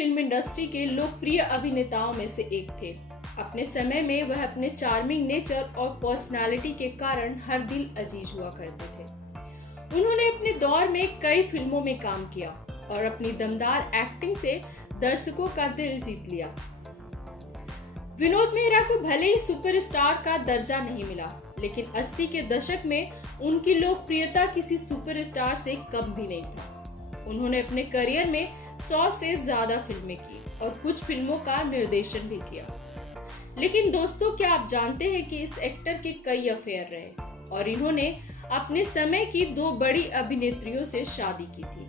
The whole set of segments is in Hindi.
फिल्म इंडस्ट्री के लोकप्रिय अभिनेताओं में से एक थे। अपने समय में वह अपने चार्मिंग नेचर और पर्सनालिटी के कारण हर दिल अजीज हुआ करते थे। उन्होंने अपने दौर में कई फिल्मों में काम किया और अपनी दमदार एक्टिंग से दर्शकों का दिल जीत लिया। विनोद मेहरा को भले ही सुपरस्टार का दर्जा नहीं मिला, लेकिन 80 के दशक में उनकी लोकप्रियता किसी सुपरस्टार से कम भी नहीं था। उन्होंने अपने करियर में 100 से ज्यादा फिल्में की और कुछ फिल्मों का निर्देशन भी किया। लेकिन दोस्तों, क्या आप जानते हैं कि इस एक्टर के कई अफेयर रहे और इन्होंने अपने समय की 2 बड़ी अभिनेत्रियों से शादी की थी।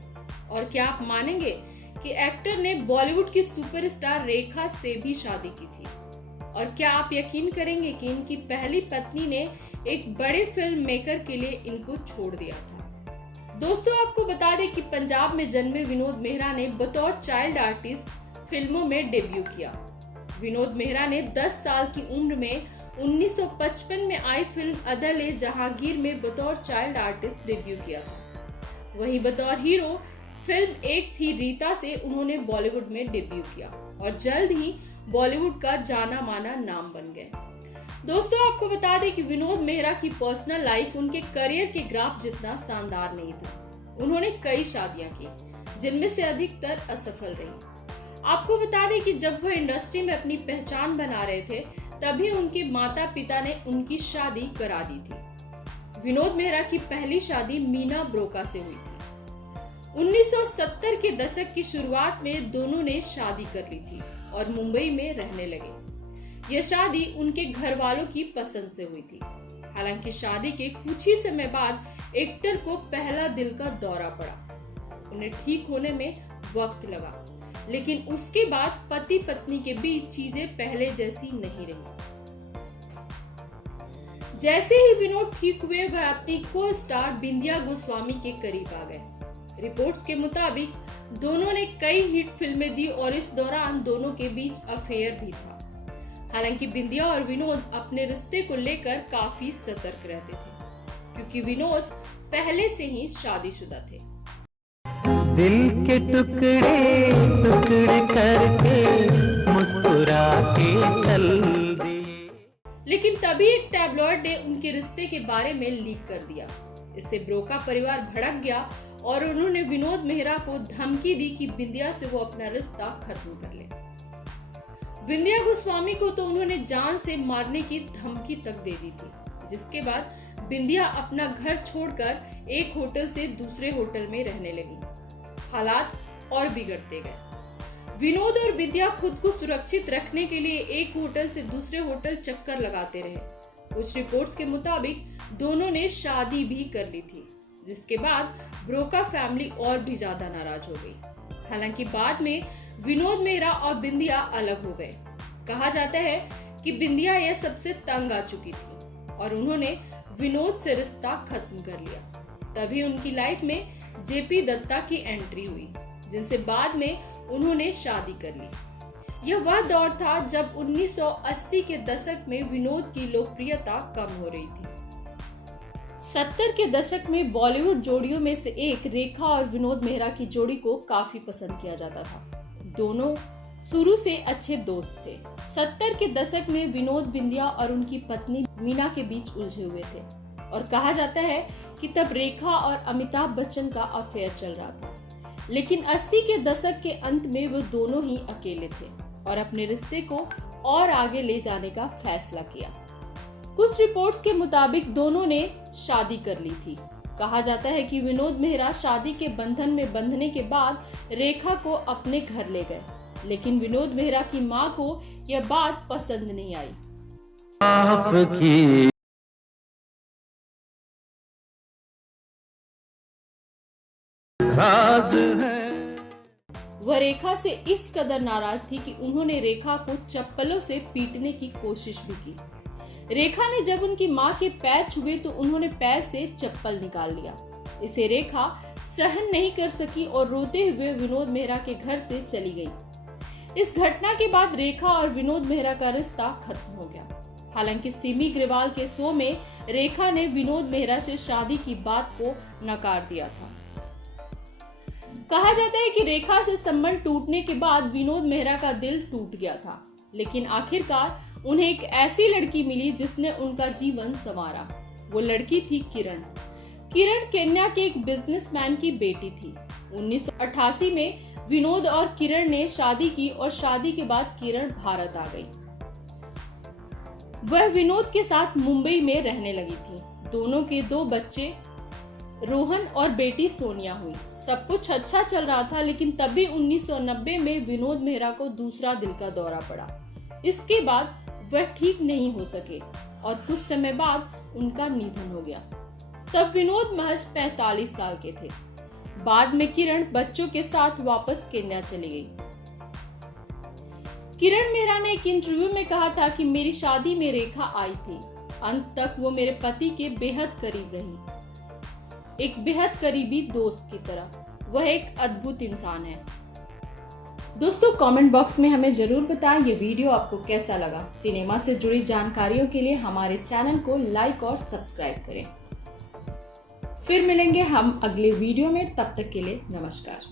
और क्या आप मानेंगे कि एक्टर ने बॉलीवुड की सुपरस्टार रेखा से भी शादी की थी। और क्या आप यकीन करेंगे कि इनकी पहली पत्नी ने एक बड़े फिल्म मेकर के लिए इनको छोड़ दिया था। दोस्तों, आपको बता दें कि पंजाब में जन्मे विनोद मेहरा ने बतौर चाइल्ड आर्टिस्ट फिल्मों में डेब्यू किया। विनोद मेहरा ने 10 साल की उम्र में 1955 में आई फिल्म अदल-ए जहांगीर में बतौर चाइल्ड आर्टिस्ट डेब्यू किया था। वहीं बतौर हीरो फिल्म एक थी रीता से उन्होंने बॉलीवुड में डेब्यू किया और जल्द ही बॉलीवुड का जाना माना नाम बन गए। दोस्तों, आपको बता दें कि विनोद मेहरा की पर्सनल लाइफ उनके करियर के ग्राफ जितना शानदार नहीं था। उन्होंने कई शादियां की, जिनमें से अधिकतर असफल रही। आपको बता दें कि जब वह इंडस्ट्री में अपनी पहचान बना रहे थे, तभी उनके माता पिता ने उनकी शादी करा दी थी। विनोद मेहरा की पहली शादी मीना ब्रोका से हुई थी। 1970 के दशक की शुरुआत में दोनों ने शादी कर ली थी और मुंबई में रहने लगे। यह शादी उनके घर वालों की पसंद से हुई थी। हालांकि शादी के कुछ ही समय बाद एक्टर को पहला दिल का दौरा पड़ा। उन्हें ठीक होने में वक्त लगा, लेकिन उसके बाद पति पत्नी के बीच चीजें पहले जैसी नहीं रही। जैसे ही विनोद ठीक हुए, वह अपनी को स्टार बिंदिया गोस्वामी के करीब आ गए। रिपोर्ट्स के मुताबिक दोनों ने कई हिट फिल्में दी और इस दौरान दोनों के बीच अफेयर भी था। हालांकि बिंदिया और विनोद अपने रिश्ते को लेकर काफी सतर्क रहते थे, क्योंकि विनोद पहले से ही शादीशुदा थे। दिल के टुकड़े टुकड़े करके मुस्कुरा के चल दिए। लेकिन तभी एक टैबलॉइड ने उनके रिश्ते के बारे में लीक कर दिया। इससे ब्रोका परिवार भड़क गया और उन्होंने विनोद मेहरा को धमकी दी कि बिंदिया से वो अपना रिश्ता खत्म कर ले। बिंदिया गोस्वामी को तो उन्होंने जान से मारने की धमकी तक दे दी थी, जिसके बाद बिंदिया अपना घर छोड़कर एक होटल से दूसरे होटल में रहने लगी। हालात और बिगड़ते गए। विनोद और बिंदिया खुद को सुरक्षित रखने के लिए एक होटल से दूसरे होटल चक्कर लगाते रहे। कुछ रिपोर्ट्स के मुताबिक दोनों ने शादी भी कर ली थी, जिसके बाद ब्रोका फैमिली और भी ज्यादा नाराज हो गई। हालांकि बाद में विनोद मेहरा और बिंदिया अलग हो गए। कहा जाता है कि बिंदिया यह सबसे तंग आ चुकी थी और उन्होंने विनोद से रिश्ता खत्म कर लिया। तभी उनकी लाइफ में जेपी दत्ता की एंट्री हुई, जिनसे बाद में उन्होंने शादी कर ली। यह वह दौर था जब 1980 के दशक में विनोद की लोकप्रियता कम हो रही थी। 70 के दशक में बॉलीवुड जोड़ियों में से एक रेखा और विनोद मेहरा की जोड़ी को काफी पसंद किया जाता था। दोनों शुरू से अच्छे दोस्त थे। 70 के दशक में विनोद बिंदिया और उनकी पत्नी मीना के बीच उलझे हुए थे और कहा जाता है कि तब रेखा और अमिताभ बच्चन का अफेयर चल रहा था। लेकिन 80 के दशक के अंत में वो दोनों ही अकेले थे और अपने रिश्ते को और आगे ले जाने का फैसला किया। कुछ रिपोर्ट्स के मुताबिक दोनों ने शादी कर ली थी। कहा जाता है कि विनोद मेहरा शादी के बंधन में बंधने के बाद रेखा को अपने घर ले गए, लेकिन विनोद मेहरा की मां को यह बात पसंद नहीं आई। आपकी राज है। वह रेखा से इस कदर नाराज थी कि उन्होंने रेखा को चप्पलों से पीटने की कोशिश भी की। रेखा ने जब उनकी मां के पैर छुए तो उन्होंने पैर से चप्पल निकाल लिया। इसे रेखा सहन नहीं कर सकी और रोते हुए विनोद मेहरा के घर से चली गई। इस घटना के बाद रेखा और विनोद मेहरा का रिश्ता खत्म हो गया। हालांकि सिमी ग्रेवाल के शो में रेखा ने विनोद मेहरा से शादी की बात को नकार दिया था। कहा जाता है कि रेखा से संबंध टूटने के बाद विनोद मेहरा का दिल टूट गया था, लेकिन आखिरकार उन्हें एक ऐसी लड़की मिली जिसने उनका जीवन संवारा। वो लड़की थी किरण। किरण केन्या के एक बिजनेसमैन की बेटी थी। 1988 में विनोद और किरण ने शादी की और शादी के बाद किरण भारत आ गई। वह विनोद के साथ मुंबई में रहने लगी थी। दोनों के 2 बच्चे रोहन और बेटी सोनिया हुई। सब कुछ अच्छा चल रहा था, लेकिन तभी 1990 में विनोद मेहरा को दूसरा दिल का दौरा पड़ा। इसके बाद वह ठीक नहीं हो सके और कुछ समय बाद उनका निधन हो गया। तब विनोद महज 45 साल के थे। बाद में किरण बच्चों के साथ वापस केन्या चली गई। किरण मेहरा ने एक इंटरव्यू में कहा था कि मेरी शादी में रेखा आई थी। अंत तक वो मेरे पति के बेहद करीब रही, एक बेहद करीबी दोस्त की तरह। वह एक अद्भुत इंसान है। दोस्तों, कमेंट बॉक्स में हमें जरूर बताएं ये वीडियो आपको कैसा लगा। सिनेमा से जुड़ी जानकारियों के लिए हमारे चैनल को लाइक और सब्सक्राइब करें। फिर मिलेंगे हम अगले वीडियो में, तब तक के लिए नमस्कार।